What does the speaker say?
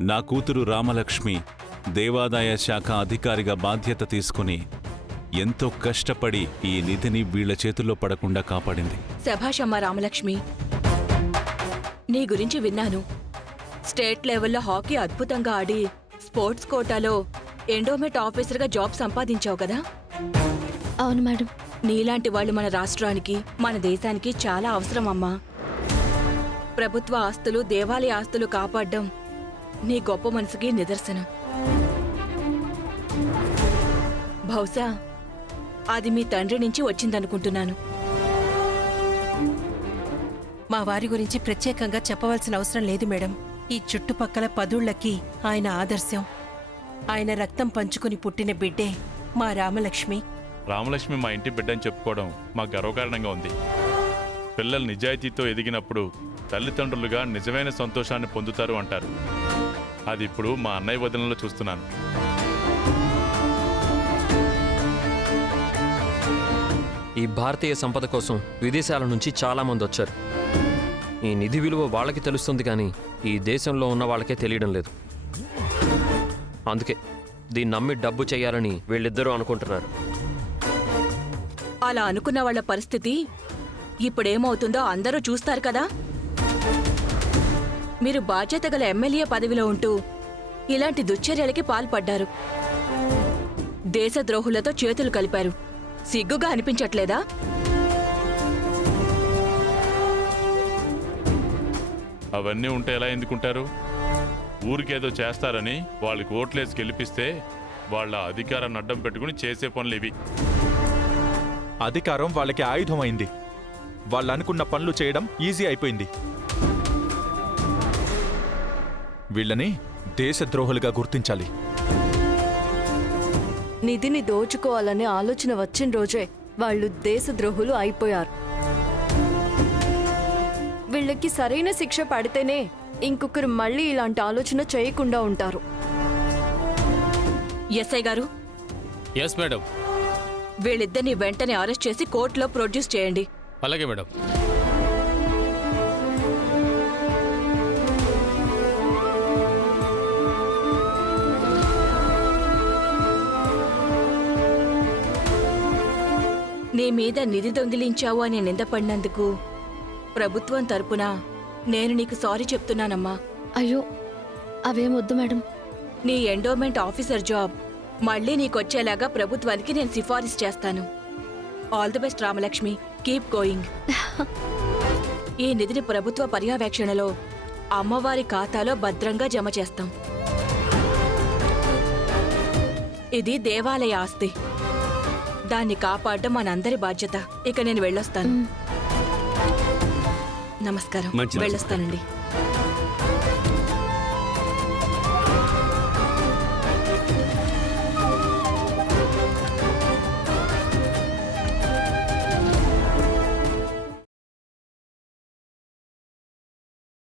నా కూతురు రామలక్ష్మి దేవాదాయ శాఖ అధికారిగా బాధ్యత తీసుకుని ఎంతో కష్టపడి ఈ నిధిని వీళ్ల చేతుల్లో పడకుండా కాపాడింది. శభాషమ్మ రామలక్ష్మి, నీ గురించి విన్నాను. స్టేట్ లెవెల్లో హాకీ అద్భుతంగా ఆడి స్పోర్ట్స్ కోటాలో ఎండోమెంట్ ఆఫీసర్గా జాబ్ సంపాదించావు కదా? అవును మేడం. నీలాంటి వాళ్ళు మన రాష్ట్రానికి, మన దేశానికి చాలా అవసరం అమ్మా. ప్రభుత్వ ఆస్తులు, దేవాలయ ఆస్తులు కాపాడడం నీ గొప్ప మనసుకి నిదర్శనం. బహుశా అది మీ తండ్రి నుంచి వచ్చిందనుకుంటున్నాను. మా వారి గురించి ప్రత్యేకంగా చెప్పవలసిన అవసరం లేదు మేడం. ఈ చుట్టుపక్కల పదుళ్లకి ఆయన ఆదర్శం. ఆయన రక్తం పంచుకుని పుట్టిన బిడ్డే మా రామలక్ష్మి. రామలక్ష్మి మా ఇంటి బిడ్డని చెప్పుకోవడం మాకు గర్వకారణంగా ఉంది. పిల్లలు నిజాయితీతో ఎదిగినప్పుడు తల్లిదండ్రులుగా నిజమైన సంతోషాన్ని పొందుతారు అంటారు. అది ఇప్పుడు మా అన్నయ్య వదనంలో చూస్తున్నాను. ఈ భారతీయ సంపద కోసం విదేశాల నుంచి చాలామంది వచ్చారు. ఈ నిధి విలువ వాళ్ళకి తెలుస్తుంది, కానీ ఈ దేశంలో ఉన్న వాళ్ళకే తెలియడం లేదు. అందుకే దీన్ని నమ్మి డబ్బు చేయాలని వీళ్ళిద్దరూ అనుకుంటున్నారు. అలా అనుకున్న వాళ్ళ పరిస్థితి ఇప్పుడేమవుతుందో అందరూ చూస్తారు కదా. మీరు బాధ్యత గల ఎమ్మెల్యే పదవిలో ఉంటూ ఇలాంటి దుశ్చర్యలకి పాల్పడ్డారు. దేశద్రోహులతో చేతులు కలిపారు. సిగ్గుగా అనిపించట్లేదా? అవన్నీ ఉంటే ఎలా ఎందుకుంటారు? ఊరికేదో చేస్తారని వాళ్ళకి ఓట్లేసి గెలిపిస్తే వాళ్ళ అధికారాన్ని అడ్డం పెట్టుకుని చేసే పనులు ఇవి. అధికారం వాళ్ళకి ఆయుధమైంది. వాళ్ళు అనుకున్న పనులు చేయడం ఈజీ అయిపోయింది. వీళ్ళని దేశద్రోహులుగా గుర్తించాలి. నిధిని దోచుకోవాలనే ఆలోచన వచ్చిన రోజే వాళ్ళు దేశద్రోహులు అయిపోయారు. వీళ్ళకి సరైన శిక్ష పడితేనే ఇంకొకరు మళ్ళీ ఇలాంటి ఆలోచన చేయకుండా ఉంటారు. ఎస్ఐ గారు, ఎస్ మేడం. వీళ్ళిద్దరిని వెంటనే అరెస్ట్ చేసి కోర్టులో ప్రొడ్యూస్ చేయండి. అలాగే మేడం. నీ మీద నిధి దొంగిలించావు అని నిందపడినందుకు ప్రభుత్వం తరపున నేను నీకు సారీ చెప్తున్నానమ్మా. అయ్యో, అవేమొద్దు మేడం. నీ ఎండోమెంట్ ఆఫీసర్ జాబ్ మళ్ళీ నీకొచ్చేలాగా ప్రభుత్వానికి నేను సిఫారసు చేస్తాను. All the best Ramalakshmi, keep going. ఈ నిధిని ప్రభుత్వ పర్యవేక్షణలో అమ్మవారి ఖాతాలో భద్రంగా జమ చేస్తాం. ఇది దేవాలయ ఆస్తి. దాన్ని కాపాడడం మనందరి బాధ్యత. ఇక నేను వెళ్ళొస్తాను. నమస్కారం. వెళ్ళొస్తానండి.